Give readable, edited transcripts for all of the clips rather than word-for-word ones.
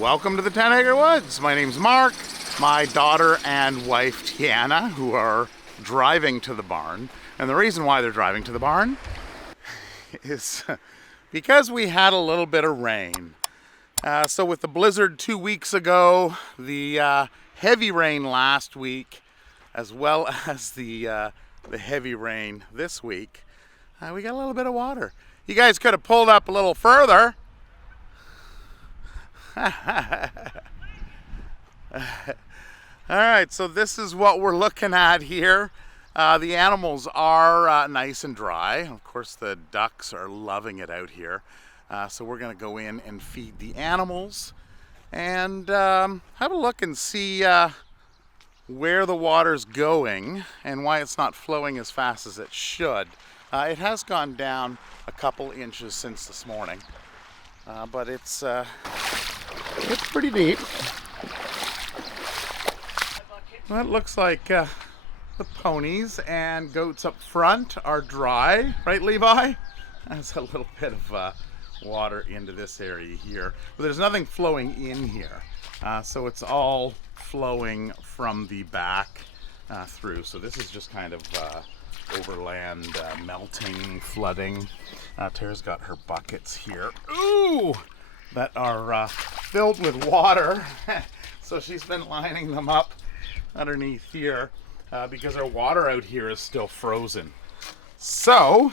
Welcome to the 10 Acre Woods. My name's Mark. My daughter and wife Tiana, who are driving to the barn. And the reason why they're driving to the barn is because we had a little bit of rain. So with the blizzard 2 weeks ago, the heavy rain last week, as well as the heavy rain this week, we got a little bit of water. You guys could have pulled up a little further. Alright, so this is what we're looking at here. The animals are nice and dry. Of course, the ducks are loving it out here. So we're going to go in and feed the animals and have a look and see where the water's going and why it's not flowing as fast as it should. It has gone down a couple inches since this morning, but it's pretty deep. Well, it looks like the ponies and goats up front are dry, right, Levi? There's a little bit of water into this area here, but there's nothing flowing in here, so it's all flowing from the back through. So this is just kind of overland melting, flooding. Tara's got her buckets here. Ooh! That are filled with water. So she's been lining them up underneath here because our water out here is still frozen. So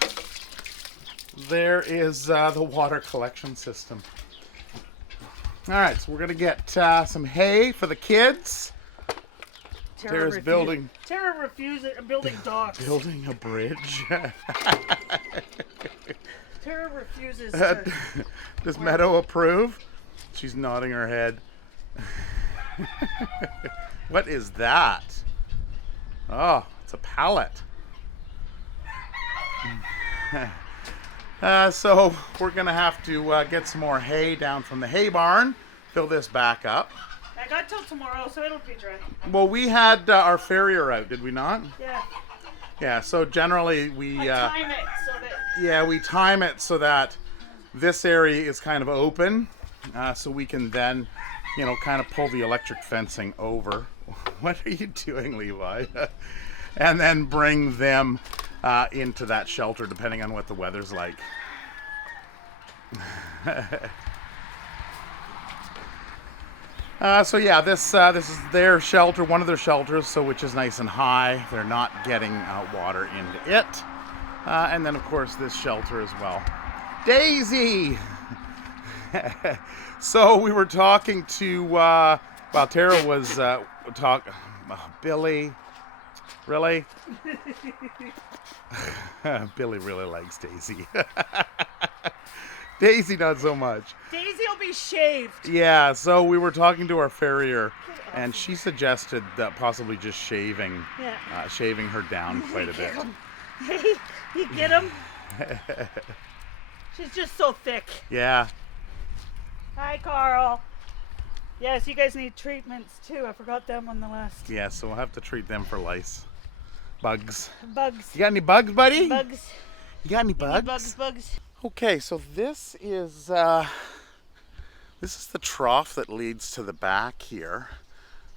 there is the water collection system. All right, so we're gonna get some hay for the kids. Tara's building. Tara refuses building docks. Building a bridge. Tara refuses to. Does Meadow approve? She's nodding her head. What is that? Oh, it's a pallet. So we're gonna have to get some more hay down from the hay barn. Fill this back up. I got till tomorrow, so it'll be dry. Well, we had our farrier out, did we not? Yeah. Yeah. So generally we. Time it so that. Yeah, we time it so that this area is kind of open, so we can then, you know, kind of pull the electric fencing over. What are you doing, Levi? And then bring them into that shelter, depending on what the weather's like. So yeah, this is their shelter, one of their shelters, so which is nice and high. They're not getting water into it. And then, of course, this shelter as well. Daisy! So we were talking to, Tara was Billy. Really? Billy really likes Daisy. Daisy, not so much. Daisy will be shaved. Yeah, so we were talking to our farrier, and she suggested that possibly just shaving her down quite a bit. Hey, you get him? She's just so thick. Yeah. Hi, Carl. Yes, you guys need treatments too. I forgot them on the last. Yeah, so we'll have to treat them for lice. Bugs. Bugs. You got any bugs, buddy? Bugs. You got any bugs? Bugs. Okay, so this is the trough that leads to the back here.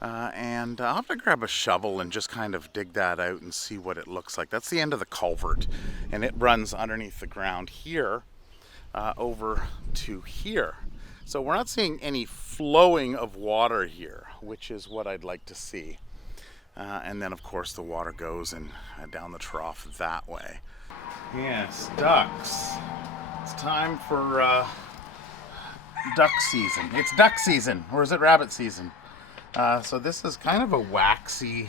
And I'll have to grab a shovel and just kind of dig that out and see what it looks like. That's the end of the culvert, and it runs underneath the ground here over to here. So we're not seeing any flowing of water here, which is what I'd like to see. And then, of course, the water goes and down the trough that way. Yes, ducks. It's time for duck season. It's duck season, or is it rabbit season? So this is kind of a waxy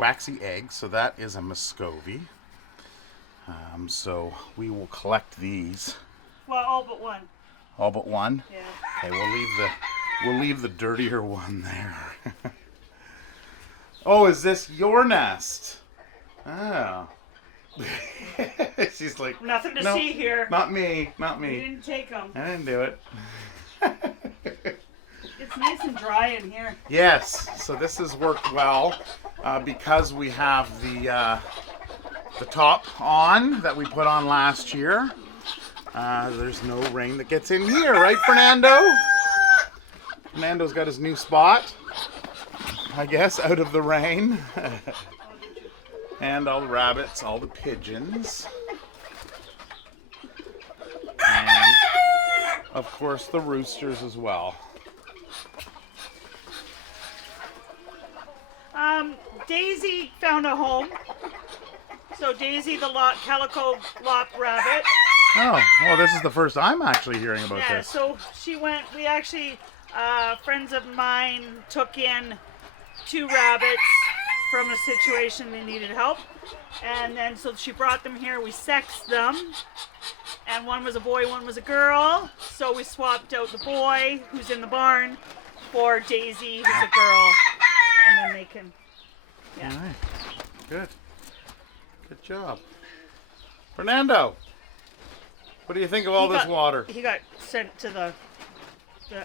egg, so that is a Muscovy. So we will collect these. Well, all but one. All but one? Yeah. Okay, we'll leave the dirtier one there. Oh, is this your nest? Oh. She's like, nothing to no, see here. Not me. You didn't take them. I didn't do it. It's nice and dry in here. Yes, so this has worked well because we have the top on that we put on last year. There's no rain that gets in here, right, Fernando? Fernando's got his new spot, I guess, out of the rain. And all the rabbits, all the pigeons. And, of course, the roosters as well. Daisy found a home. So Daisy, the calico lock rabbit. Oh, well, this is the first I'm actually hearing about Yeah, this. so she went, we actually, friends of mine took in 2 rabbits from a situation they needed help. And then, so she brought them here, we sexed them. And one was a boy, one was a girl. So we swapped out the boy, who's in the barn, for Daisy, who's a girl. And then they can, yeah. All right. Good. Good job. Fernando, what do you think of all this water? He got sent to the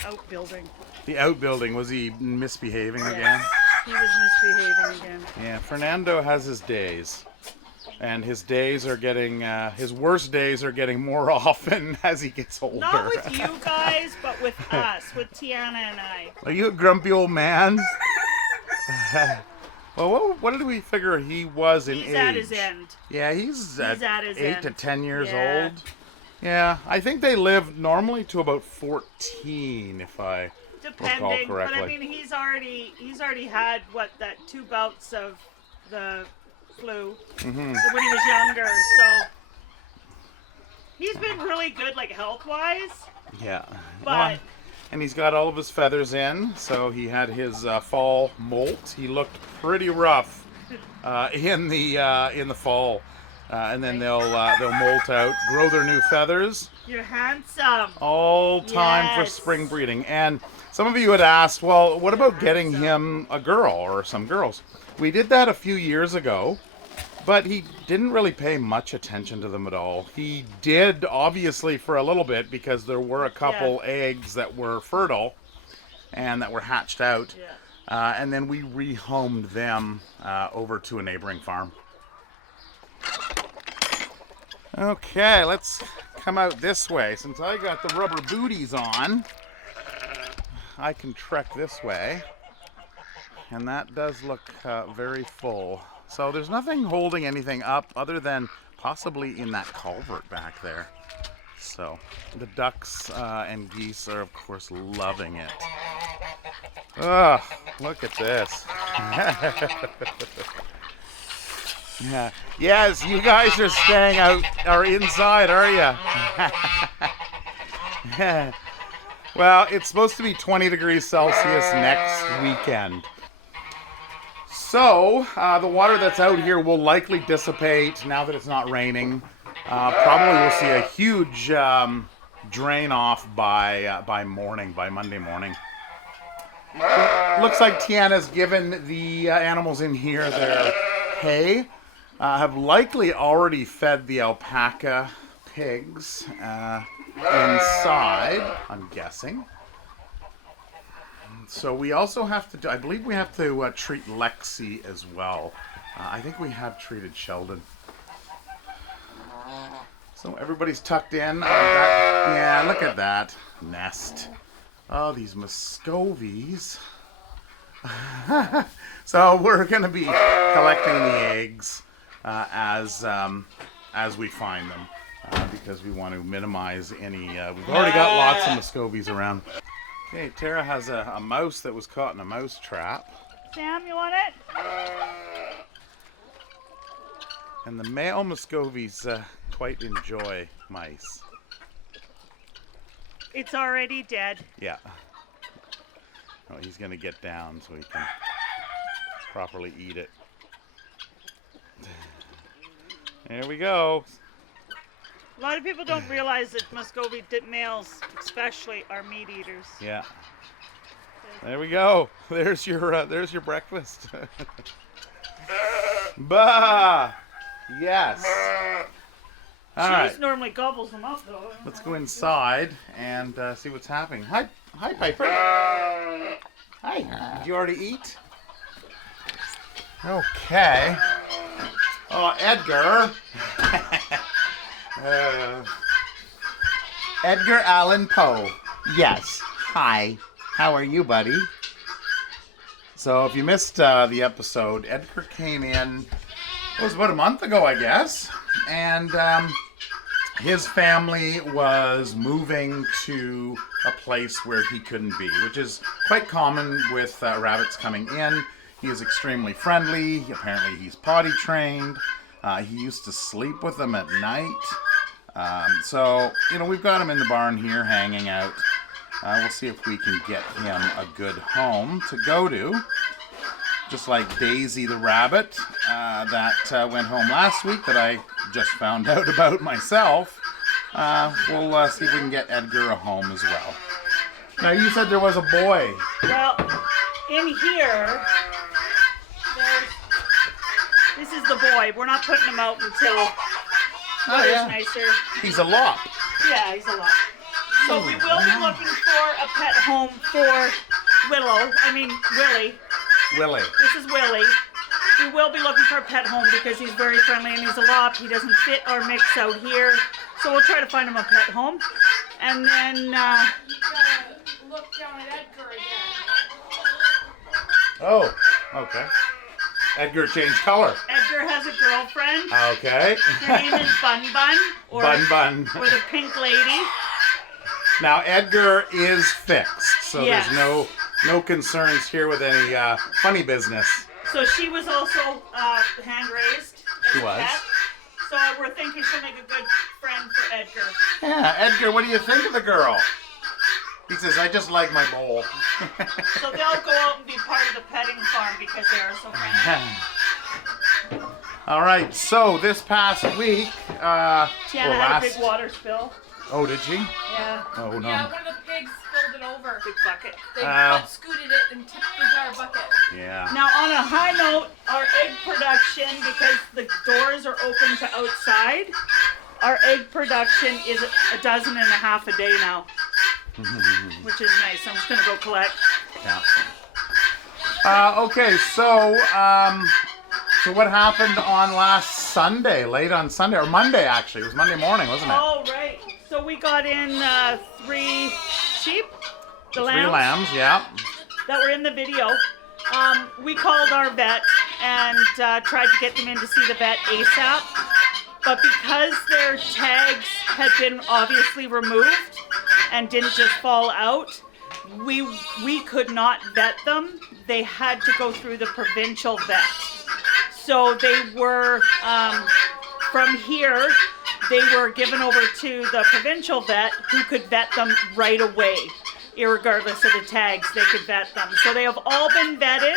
outbuilding. The outbuilding, was he misbehaving again? He was misbehaving again. Yeah, Fernando has his days. And his days are getting, his worst days are getting more often as he gets older. Not with you guys, but with us, with Tiana and I. Are you a grumpy old man? Well, what did we figure he was in age? He's at his end. Yeah, he's at his 8 to end. 10 years Yeah. old. Yeah, I think they live normally to about 14, if I recall Depending, correctly. but I mean, he's already had that 2 bouts of the flu when he was younger. So he's been really good, like health-wise. Yeah. But and he's got all of his feathers in, so he had his fall molt. He looked pretty rough in the fall, and then they'll molt out, grow their new feathers. you're handsome. All time for Yes. spring breeding. And some of you had asked, well, what about getting him a girl or some girls? We did that a few years ago, but he didn't really pay much attention to them at all. He did, obviously, for a little bit, because there were a couple eggs that were fertile and that were hatched out. Yeah. And then we rehomed them over to a neighboring farm. Okay, let's come out this way. Since I got the rubber booties on, I can trek this way. And that does look very full. So there's nothing holding anything up other than possibly in that culvert back there. So the ducks and geese are, of course, loving it. Ugh, look at this. Yeah. Yes, you guys are staying out or inside, are you? Well, it's supposed to be 20 degrees Celsius next weekend. So, the water that's out here will likely dissipate now that it's not raining. Probably we'll see a huge drain off by Monday morning. Looks like Tiana's given the animals in here their hay. Have likely already fed the alpaca pigs inside, I'm guessing. So we also have to, I believe we have to treat Lexi as well. I think we have treated Sheldon. So everybody's tucked in. Yeah, look at that nest. Oh, these Muscovies. So we're going to be collecting the eggs as we find them because we want to minimize any. We've already got lots of Muscovies around. Okay, Tara has a mouse that was caught in a mouse trap. Sam, you want it? And the male Muscovies quite enjoy mice. It's already dead. Yeah. Oh, he's going to get down so he can properly eat it. There we go. A lot of people don't realize that Muscovy males, especially, are meat eaters. Yeah. There we go. There's your breakfast. Bah! Yes. All right. Cheese normally gobbles them up, though. Let's go inside and see what's happening. Hi, Piper. Hi. Did you already eat? Okay. Oh, Edgar. Edgar Allan Poe. Yes. Hi. How are you, buddy? So if you missed the episode, Edgar came in, it was about a month ago, I guess, and his family was moving to a place where he couldn't be, which is quite common with rabbits coming in. He is extremely friendly. Apparently he's potty trained. He used to sleep with them at night. So, we've got him in the barn here hanging out. We'll see if we can get him a good home to go to. Just like Daisy the rabbit that went home last week that I just found out about myself. We'll see if we can get Edgar a home as well. Now, you said there was a boy. Well, in here, this is the boy. We're not putting him out until weather's nicer. He's a lop. Yeah, he's a lot. So we will be looking for a pet home for Willie. Willie. This is Willie. We will be looking for a pet home because he's very friendly and he's a lop. He doesn't fit our mix out here. So we'll try to find him a pet home. And then... You gotta look down at Edgar again. Oh, okay. Edgar changed color. Edgar has a girlfriend. Okay. Her name is Bun Bun. Or the pink lady. Now, Edgar is fixed, so Yes. there's no concerns here with any funny business. So she was also hand-raised. She was. Pet. So we're thinking she'll make a good friend for Edgar. Yeah, Edgar, what do you think of the girl? He says, I just like my bowl. So they'll go out and be part of the petting farm because they are so friendly. All right, so this past week... Tiana had a big water spill. Oh, did she? Yeah. Oh, no. Yeah, one of the pigs spilled it over. Big bucket. They scooted it and tipped the entire bucket. Yeah. Now, on a high note, our egg production, because the doors are open to outside, our egg production is 1.5 dozen a day now, which is nice. I'm just going to go collect. Yeah. Okay, so what happened on last Sunday, late on Sunday, or Monday actually? It was Monday morning, wasn't it? Oh, right. So we got in 3 sheep, the 3 lambs. lambs, yeah. That were in the video. We called our vet and tried to get them in to see the vet ASAP. But because their tags had been obviously removed and didn't just fall out, we could not vet them. They had to go through the Provincial Vet. So they were, from here, they were given over to the Provincial Vet who could vet them right away. Irregardless of the tags, they could vet them. So they have all been vetted,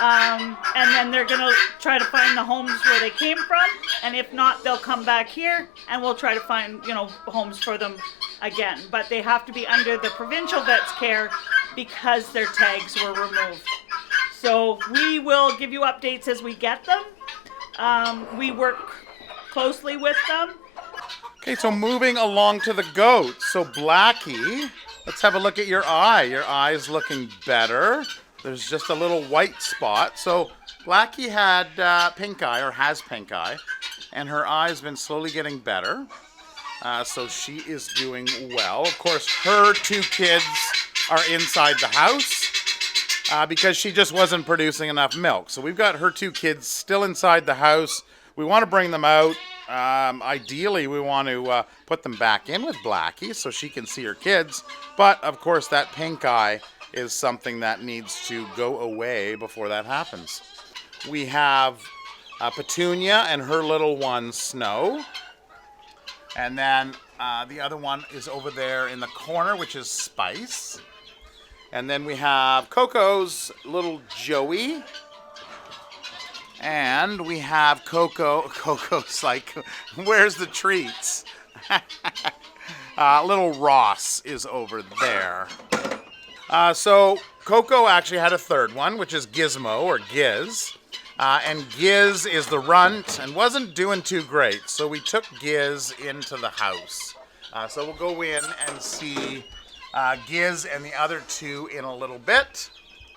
and then they're going to try to find the homes where they came from, and if not, they'll come back here, and we'll try to find, homes for them again. But they have to be under the Provincial Vet's care because their tags were removed. So we will give you updates as we get them. We work closely with them. Okay, so moving along to the goats. So Blackie, let's have a look at your eye. Your eye's looking better. There's just a little white spot. So Blackie had pink eye, or has pink eye, and her eye's been slowly getting better. So she is doing well. Of course, her 2 kids are inside the house because she just wasn't producing enough milk. So we've got her 2 kids still inside the house. We want to bring them out. Ideally, we want to put them back in with Blackie so she can see her kids. But, of course, that pink eye is something that needs to go away before that happens. We have Petunia and her little one, Snow. And then the other one is over there in the corner, which is Spice. And then we have Coco's little Joey. And we have Coco. Coco's like, where's the treats? Little Ross is over there. So Coco actually had a 3rd one, which is Gizmo, or Giz. And Giz is the runt and wasn't doing too great. So we took Giz into the house. So we'll go in and see Giz and the other 2 in a little bit.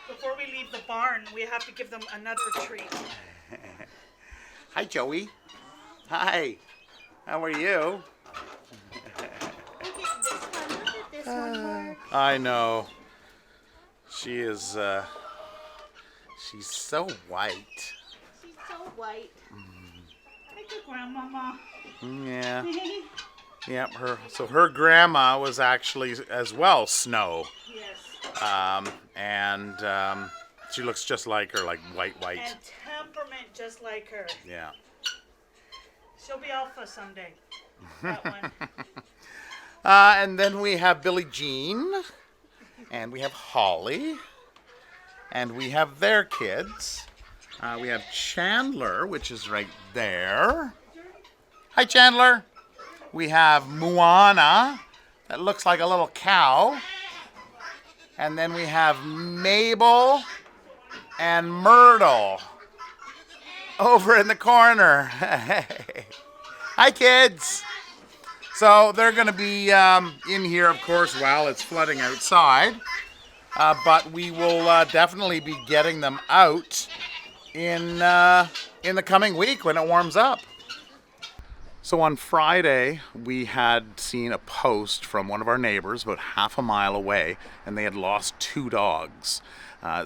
Before we leave the barn, we have to give them another treat. Hi, Joey. Hi. How are you? Look at this one, Mark. I know. She is, she's so white. She's so white. Like your grandmama. Yeah. Yep, her grandma was actually as well Snow. Yes. And she looks just like her, like white. And temperament just like her. Yeah. She'll be alpha someday. That one. And then we have Billie Jean, and we have Holly, and we have their kids. We have Chandler, which is right there. Hi, Chandler. We have Moana, that looks like a little cow. And then we have Mabel and Myrtle over in the corner. Hi, kids. So they're going to be in here, of course, while it's flooding outside. But we will definitely be getting them out in the coming week when it warms up. So on Friday, we had seen a post from one of our neighbors about half a mile away, and they had lost 2 dogs.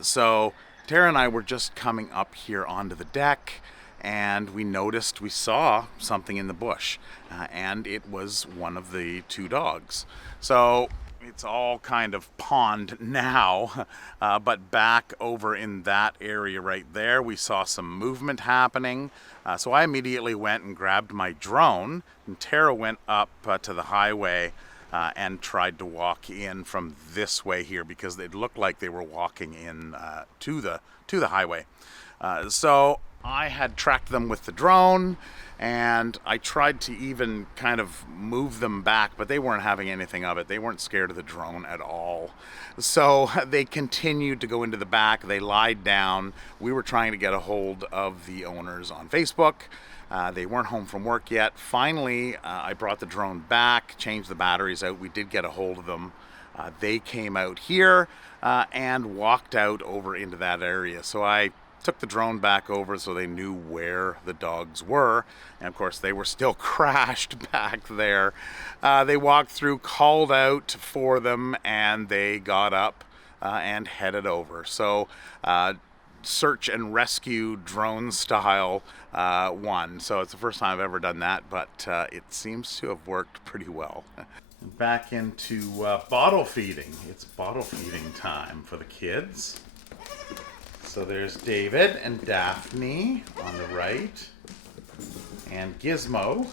So Tara and I were just coming up here onto the deck, and we saw something in the bush, and it was one of the 2 dogs. So it's all kind of pond now, but back over in that area right there, we saw some movement happening. So I immediately went and grabbed my drone, and Tara went up to the highway and tried to walk in from this way here, because it looked like they were walking in to the highway. So I had tracked them with the drone, and I tried to even kind of move them back, but they weren't having anything of it. They weren't scared of the drone at all. So they continued to go into the back. They lied down. We were trying to get a hold of the owners on Facebook. They weren't home from work yet. Finally, I brought the drone back, changed the batteries out. We did get a hold of them. They came out here and walked out over into that area. So I took the drone back over so they knew where the dogs were, and of course they were still crashed back there. They walked through, called out for them, and they got up and headed over. So search and rescue drone style one. So it's the first time I've ever done that, but it seems to have worked pretty well. Back into bottle feeding. It's bottle feeding time for the kids. So there's David and Daphne on the right, and Gizmo,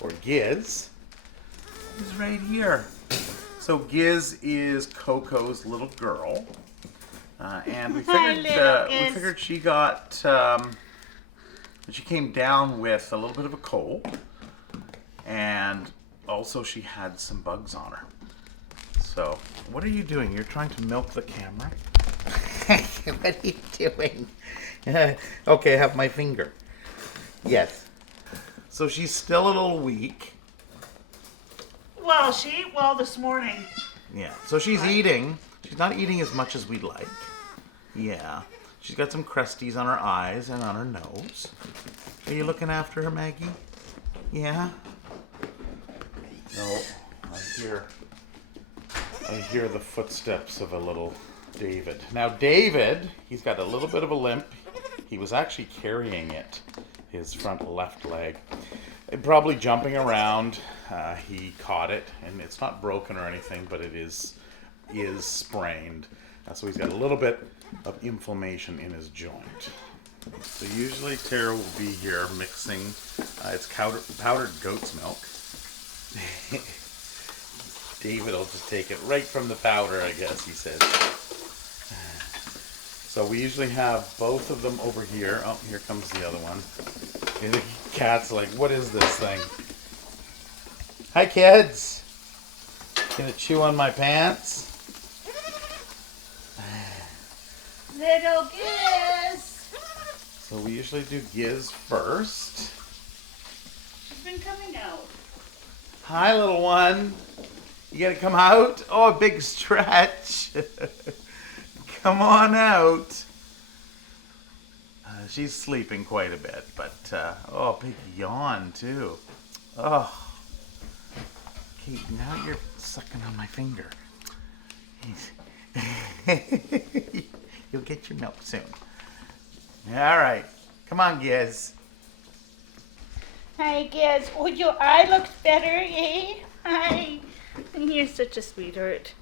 or Giz, is right here. So Giz is Coco's little girl, and we figured she got, she came down with a little bit of a cold, and also she had some bugs on her. So what are you doing? You're trying to milk the camera? What are you doing? Okay, I have my finger. Yes. So she's still a little weak. Well, this morning. Yeah. So she's eating. She's not eating as much as we'd like. Yeah. She's got some crusties on her eyes and on her nose. Are you looking after her, Maggie? Yeah. No, I hear the footsteps of a little David. Now David, he's got a little bit of a limp. He was actually carrying it, his front left leg. And probably jumping around, he caught it, and it's not broken or anything, but it is sprained. So he's got a little bit of inflammation in his joint. So usually Tara will be here mixing, it's powdered goat's milk. David will just take it right from the powder, I guess he says. So we usually have both of them over here. Oh, here comes the other one. And the cat's like, what is this thing? Hi, kids. Gonna chew on my pants? Little Giz. So we usually do Giz first. She's been coming out. Hi, little one. You gonna come out? Oh, a big stretch. Come on out. She's sleeping quite a bit, but oh, big yawn too. Oh, okay, now you're sucking on my finger. You'll get your milk soon. All right. Come on, Giz. Hi, Giz. Oh, your eye looks better, eh? Hi. And you're such a sweetheart.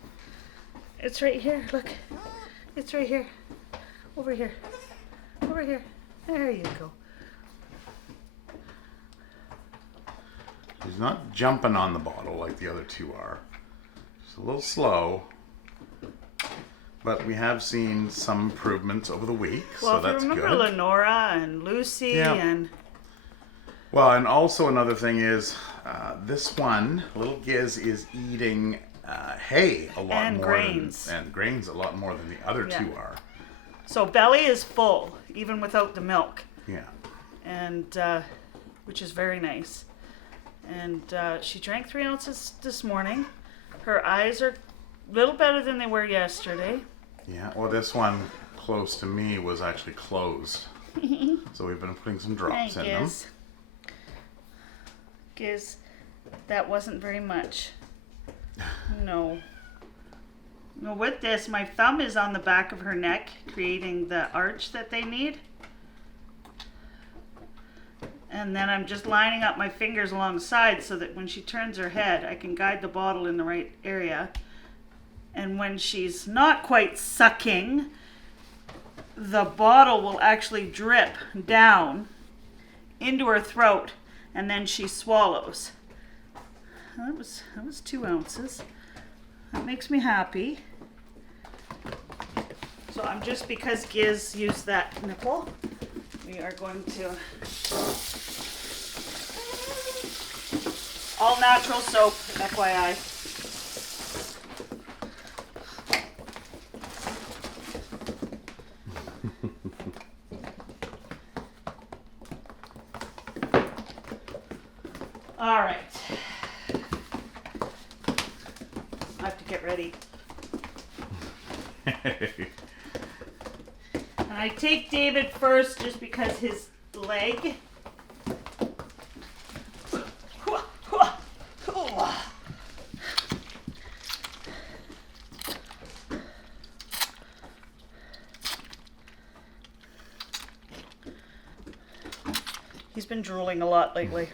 It's right here. Look. It's right here. Over here. Over here. There you go. He's not jumping on the bottle like the other two are. Just a little slow. But we have seen some improvements over the week, Well, so if that's you remember good. Lenora and Lucy Yeah. and Well, and also another thing is, this one, little Giz, is eating hay a lot And more grains. and grains a lot more than the other Yeah. two are. so belly is full, even without the milk, Yeah. and which is very nice. And she drank 3 ounces this morning. Her eyes are a little better than they were yesterday. Yeah. Well, this one close to me was actually closed, so we've been putting some drops in them. Giz. Giz, that wasn't very much. No. No, with this, my thumb is on the back of her neck, creating the arch that they need. And then I'm just lining up my fingers alongside so that when she turns her head, I can guide the bottle in the right area. And when she's not quite sucking, the bottle will actually drip down into her throat, and then she swallows. That was 2 ounces. That makes me happy. So I'm just, because Giz used that nipple, we are going to all natural soap, FYI. All right. I have to get ready. And I take David first just because his leg. He's been drooling a lot lately.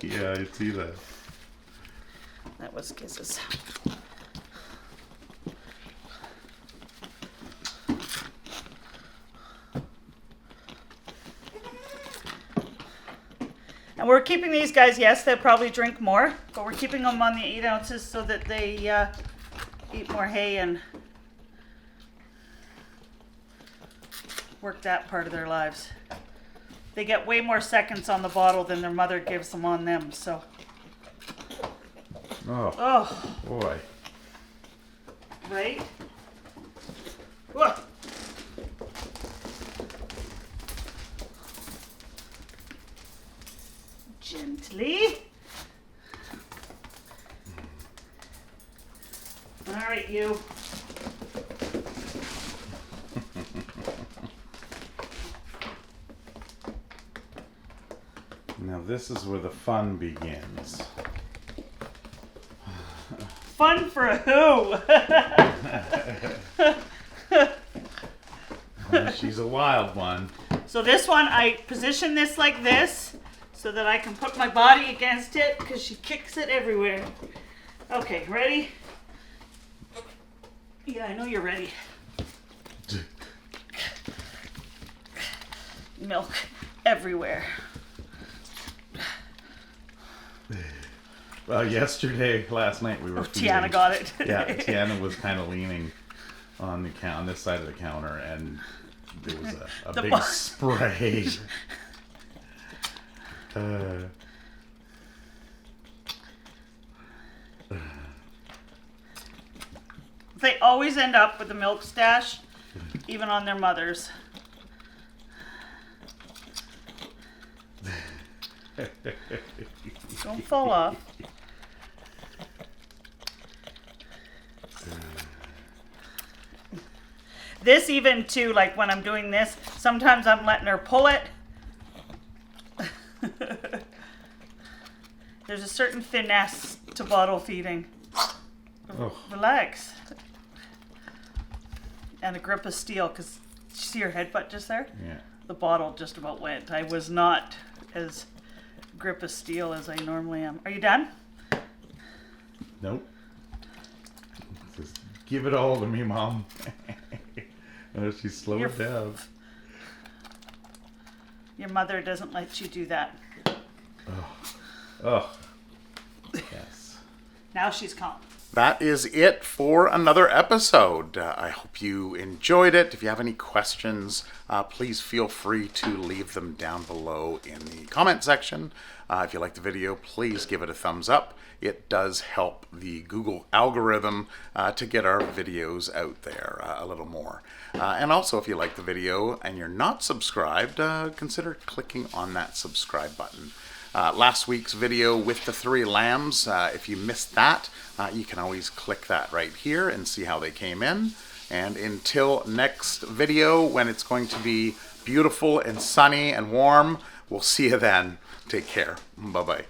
Yeah, I see that. That was Giz's. And we're keeping these guys, yes, they'll probably drink more, but we're keeping them on the 8 ounces so that they eat more hay and work that part of their lives. They get way more seconds on the bottle than their mother gives them on them, so. Oh, boy. Right? Whoa. Gently. All right, you. Now this is where the fun begins. Fun for who? She's a wild one. So this one, I position this like this so that I can put my body against it because she kicks it everywhere. Okay, ready? Yeah, I know you're ready. Milk everywhere. Well, last night we were feeding. Tiana got it. Yeah, Tiana was kind of leaning on this side of the counter, and there was a The big bar- spray. They always end up with the milk stash, even on their mothers. Don't fall off. This even too, like when I'm doing this, sometimes I'm letting her pull it. There's a certain finesse to bottle feeding. Oh. Relax. And a grip of steel, because you see your headbutt just there? Yeah. The bottle just about went. I was not as grip of steel as I normally am. Are you done? Nope. Just give it all to me, Mom. Oh, she's slowing You're- down. Your mother doesn't let you do that. Oh. Yes. Now she's calm. That is it for another episode. I hope you enjoyed it. If you have any questions, please feel free to leave them down below in the comment section. If you like the video, please give it a thumbs up. It does help the Google algorithm to get our videos out there a little more. And also, if you like the video and you're not subscribed, consider clicking on that subscribe button. Last week's video with the 3 lambs, if you missed that, you can always click that right here and see how they came in. And until next video, when it's going to be beautiful and sunny and warm, we'll see you then. Take care. Bye-bye.